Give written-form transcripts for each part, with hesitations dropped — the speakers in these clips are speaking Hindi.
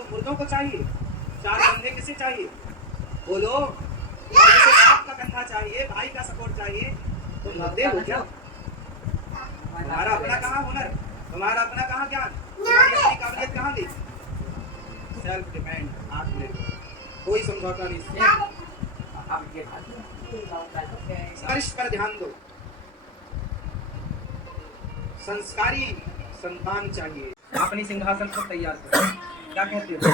तो मुर्दों को चाहिए, 4 कंधे किसे चाहिए बोलो? और जिसे बाप का कंधा चाहिए, भाई का सपोर्ट चाहिए, तो मुर्दे हो क्या? तुम्हारा अपना कहाँ हुनर, तुम्हारा अपना कहाँ ज्ञान, तुम्हारी अपनी काबिलियत कहाँ गई? सेल्फ डिपेंड, आत्मनिर्भर, कोई समझौता नहीं। स्पर्श पर ध्यान दो। संस्कारी संतान चाहिए। अपनी सिंहासन को तैयार करो। क्या कहते हो?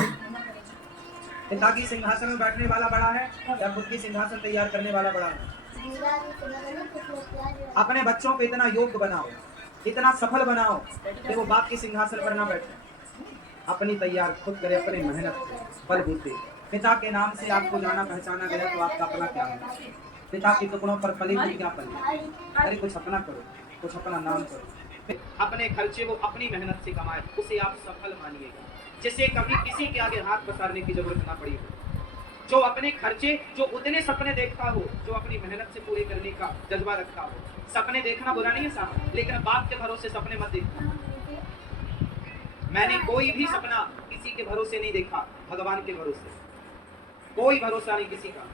पिता की सिंहासन में बैठने वाला बड़ा है या खुद की सिंहासन तैयार करने वाला बड़ा है? अपने बच्चों को इतना योग्य बनाओ, इतना सफल बनाओ कि वो बाप की सिंहासन पर ना बैठे। अपनी तैयार खुद करे, अपने मेहनत से बलबूते। पिता के नाम से आपको जाना पहचाना गया तो आपका अपना क्या है? पिता के टुकड़ों पर पले तो क्या पले? अरे कुछ अपना करो, कुछ अपना नाम करो। अपने खर्चे वो अपनी मेहनत से कमाए, उसे आप सफल मानिएगा, जिसे कभी किसी के आगे हाथ पसारने की जरूरत ना पड़ी हो। जो अपने खर्चे, जो उतने सपने देखता हो, जो अपनी मेहनत से पूरे करने का जज्बा रखता हो। सपने देखना बुरा नहीं है साहब, लेकिन बाप के भरोसे सपने मत देखना। मैंने कोई भी सपना किसी के भरोसे नहीं देखा, भगवान के भरोसे। कोई भरोसा नहीं किसी का।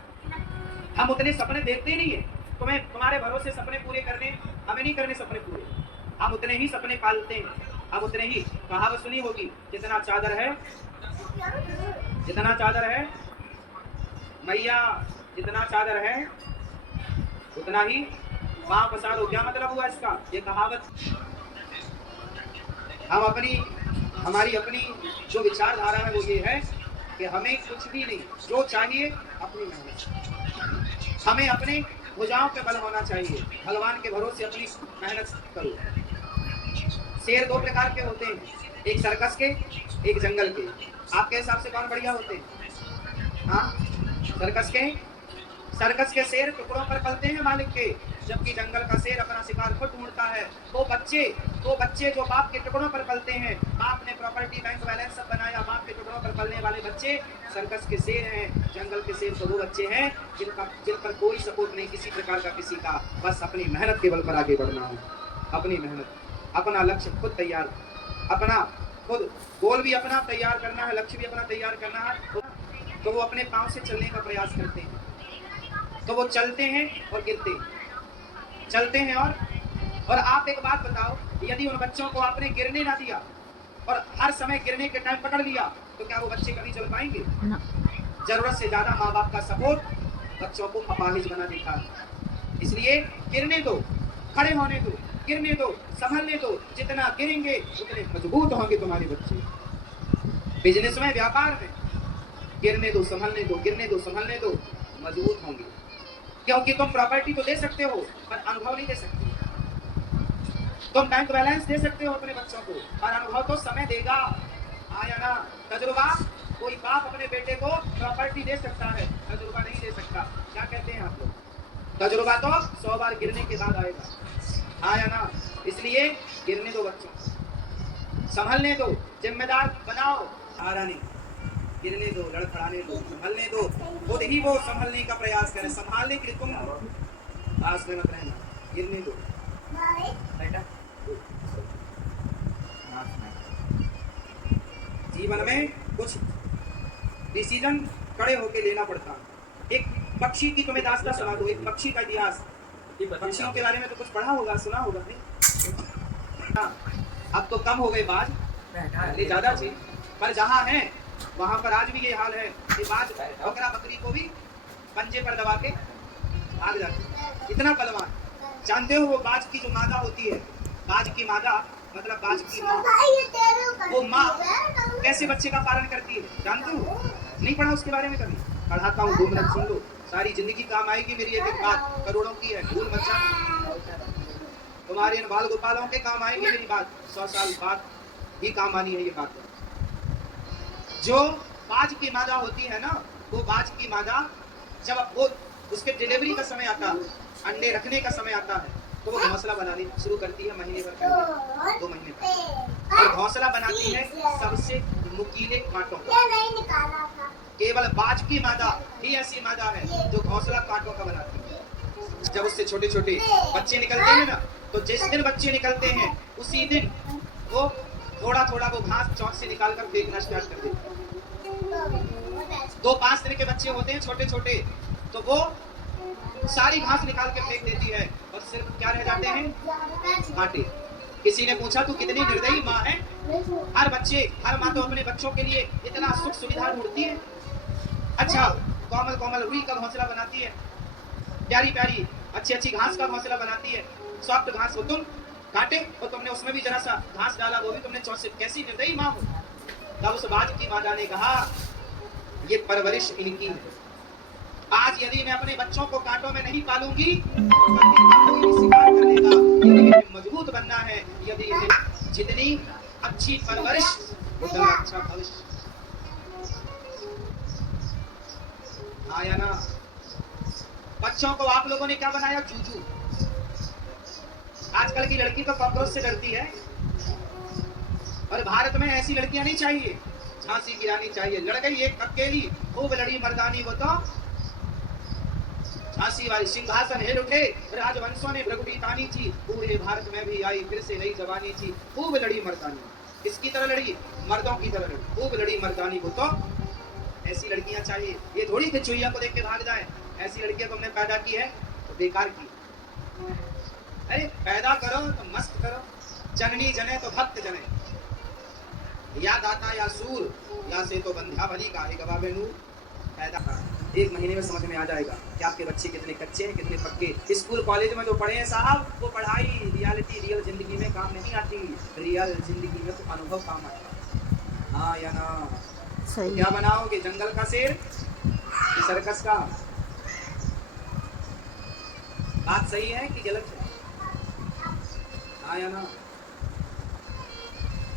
हम उतने सपने देखते नहीं है। तुम्हारे भरोसे सपने पूरे करने, हमें नहीं करने सपने पूरे। हम उतने ही सपने पालते हैं, हम उतने ही। कहावत सुनी होगी, जितना चादर है, जितना चादर है मैया, जितना चादर है उतना ही पांव पसारो। क्या मतलब हुआ इसका? ये कहावत हमारी अपनी जो विचारधारा है वो ये है कि हमें कुछ भी नहीं, जो चाहिए अपनी मेहनत। हमें अपने भुजाओं पे बल होना चाहिए, भगवान के भरोसे अपनी मेहनत करो। शेर 2 प्रकार के होते हैं, एक सर्कस के, एक जंगल के। आपके हिसाब से कौन बढ़िया होते हैं? हाँ, सर्कस के शेर टुकड़ों पर पलते हैं मालिक के, जबकि जंगल का शेर अपना शिकार खुद ढूंढता है। वो बच्चे जो बाप के टुकड़ों पर पलते हैं, बाप ने प्रॉपर्टी, बैंक बैलेंस सब बनाया, बाप के टुकड़ों पर पलने वाले बच्चे सर्कस के शेर हैं। जंगल के शेर तो वो बच्चे हैं जिन पर कोई सपोर्ट नहीं किसी प्रकार का किसी का, बस अपनी मेहनत के बल पर आगे बढ़ना है। अपनी मेहनत, अपना लक्ष्य खुद तैयार, अपना खुद गोल भी अपना तैयार करना है, लक्ष्य भी अपना तैयार करना है। तो वो अपने पांव से चलने का प्रयास करते हैं, तो वो चलते हैं और गिरते हैं, चलते हैं। और आप एक बात बताओ, यदि उन बच्चों को आपने गिरने ना दिया और हर समय गिरने के टाइम पकड़ लिया, तो क्या वो बच्चे कभी चल पाएंगे? जरूरत से ज्यादा माँ बाप का सपोर्ट बच्चों को अपाहिज बना देता है। इसलिए गिरने दो, खड़े होने दो, गिरने दो, संभलने दो। जितना गिरेंगे उतने मजबूत होंगे तुम्हारे बच्चे। बिजनेस में, व्यापार में गिरने दो, संभलने दो, गिरने दो, संभलने दो, मजबूत होंगे। क्योंकि तुम प्रॉपर्टी तो दे सकते हो पर अनुभव नहीं दे सकते। तुम बैंक बैलेंस दे सकते हो अपने बच्चों को, और अनुभव तो समय देगा। आया ना तजुर्बा? कोई बाप अपने बेटे को प्रॉपर्टी दे सकता है, तजुर्बा नहीं दे सकता। क्या कहते हैं आप लोग? तजुर्बा तो 100 बार गिरने के बाद आएगा। आया ना? इसलिए गिरने दो बच्चों, संभलने दो, जिम्मेदार बनाओ। हारा नहीं, गिरने दो, लड़खड़ाने दो, संभलने दो। खुद ही वो संभलने का प्रयास करें। संभालने के लिए तुम पास में मत रहना, गिरने दो। बेटा जीवन में कुछ डिसीजन खड़े होके लेना पड़ता। एक पक्षी की तुम्हें दास्तां सुना दो, एक पक्षी का इतिहास। पक्षियों के बारे में तो कुछ पढ़ा होगा, सुना होगा नहीं? अब तो कम हो गए बाज, पहले ज्यादा थे, पर जहाँ है वहाँ पर आज भी ये हाल है कि बाज बकरा बकरी को भी पंजे पर दबा के भाग जाते। इतना बलवान। जानते हो वो बाज की जो मादा होती है, बाज की मादा मतलब बाज की माँ, वो माँ कैसे बच्चे का पालन करती है जानते हो? नहीं पढ़ा उसके बारे में कभी? पढ़ाता हूँ, 2 मिनट सुन लो, सारी जिंदगी काम आएगी मेरी एक बात। करोड़ों की है, भूल मत जाना। तुम्हारे इन बाल गोपालों के काम आएगी मेरी बात, 100 साल बाद ही काम आनी है ये बात। जो बाज की मादा होती है ना, वो बाज की मादा जब वो उसके डिलीवरी का समय आता है, अंडे रखने का समय आता है, तो वो घोंसला बनानी शुरू करती है महीने भर पहले, 2 महीने पहले। और घोंसला बनाती है सबसे नुकीले कांटों का। केवल बाज की मादा ही ऐसी मादा है जो घोंसला कांटों का बनाती है। जब उससे छोटे छोटे बच्चे निकलते हैं ना, तो जिस दिन बच्चे निकलते हैं उसी दिन वो थोड़ा थोड़ा वो घास चौक से निकाल कर फेंकना स्टार्ट कर देती है। दो 5 दिन के बच्चे होते हैं छोटे छोटे, तो वो सारी घास निकाल के फेंक देती है और सिर्फ क्या रह जाते हैं, कांटे। किसी ने पूछा तू कितनी निर्दयी माँ है, हर माँ तो अपने बच्चों के लिए इतना सुख सुविधा ढूंढती है। अच्छा, कोमल कोमल रुई का घोंसला बनाती है, प्यारी प्यारी अच्छी अच्छी घास का घोंसला बनाती है, सॉफ्ट घास को तुम काटे और तुमने उसमें भी जरा सा घास डाला, वो भी तुमने कैसी निर्दयी माँ हो। तब उस बाज की माता ने कहा ये परवरिश इनकी है, आज यदि मैं अपने बच्चों को कांटों में नहीं पालूंगी तो शिकार कर लेगा। यदि इन्हें मजबूत बनना है, यदि इन्हें जितनी अच्छी परवरिश उतना अच्छा भविष्य। आया ना, बच्चों को आप लोगों ने क्या बनाया, जूजू। आजकल की लड़की तो कॉकरोच से डरती है, और भारत में ऐसी लड़कियां नहीं चाहिए, झांसी की रानी चाहिए। लड़ गई एक अकेली, खूब लड़ी मर्दानी, वो तो झांसी वाली। सिंहासन हिल उठे, राजवंशों ने भ्रगुटी तानी थी, पूरे भारत में भी आई फिर से नई जवानी थी, खूब लड़ी मर्दानी। किसकी तरह लड़ी, मर्दों की तरह लड़ी, खूब लड़ी मर्दानी, वो तो ऐसी लड़कियां चाहिए। ये थोड़ी कि चुईया को देख के भाग जाए, ऐसी लड़कियां तुमने पैदा की है तो बेकार की। अरे पैदा करो तो मस्त करो, जननी जने तो भक्त जने, या दाता या सूर या से तो बंध्या भली गाहे गवा में नूर। पैदा कर, 1 महीने में समझ में आ जाएगा कि आपके बच्चे कितने कच्चे हैं कितने पक्के। स्कूल कॉलेज में जो पढ़े हैं साहब, वो पढ़ाई रियल जिंदगी में काम नहीं आती, रियल जिंदगी में तो अनुभव काम आता। हाँ या ना, तो क्या बनाओगे, जंगल का शेर कि सर्कस का? बात सही है कि गलत है? हाँ या ना?